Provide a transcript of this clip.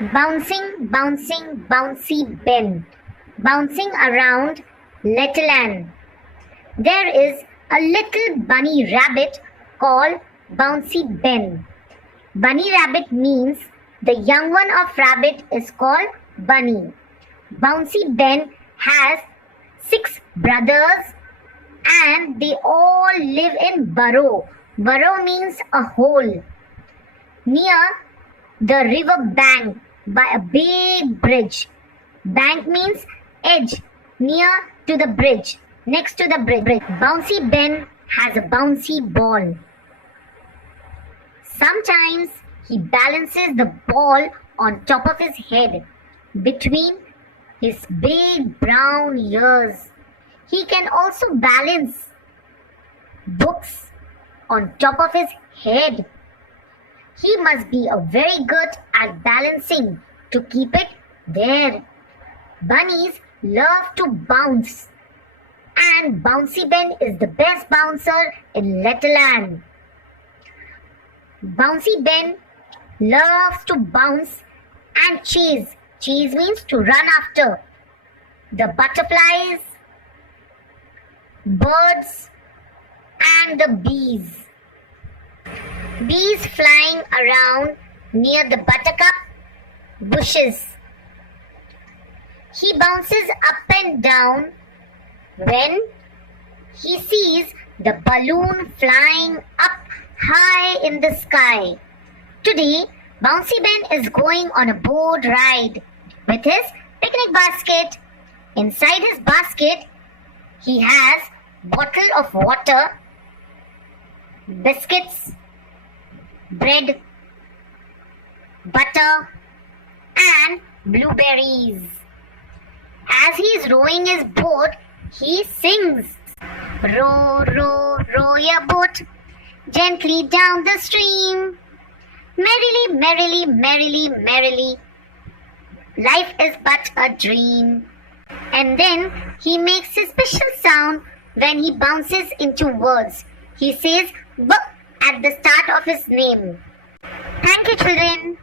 Bouncing, bouncing, bouncy Ben, bouncing around Little Ann. There is a little bunny rabbit called Bouncy Ben. Bunny rabbit means the young one of rabbit is called bunny. Bouncy Ben has 6 brothers and they all live in burrow. Burrow means a hole near the river bank by a big bridge. Bank means edge, near to the bridge, next to the bridge. Bouncy Ben has a bouncy ball. Sometimes he balances the ball on top of his head between his big brown ears. He can also balance books on top of his head. He must be very good at balancing to keep it there. Bunnies love to bounce, and Bouncy Ben is the best bouncer in Little Ann. Bouncy Ben loves to bounce and chase. Chase means to run after the butterflies, birds, and the bees. Bees flying around near the buttercup bushes. He bounces up and down when he sees the balloon flying up high in the sky. Today, Bouncy Ben is going on a boat ride with his picnic basket. Inside his basket, he has a bottle of water, biscuits, bread, butter, and blueberries. As he is rowing his boat, he sings, "Row, row, row your boat gently down the stream. Merrily, merrily, merrily, merrily. Life is but a dream." And then he makes a special sound when he bounces into words. He says "b" at the start of his name. Thank you, children.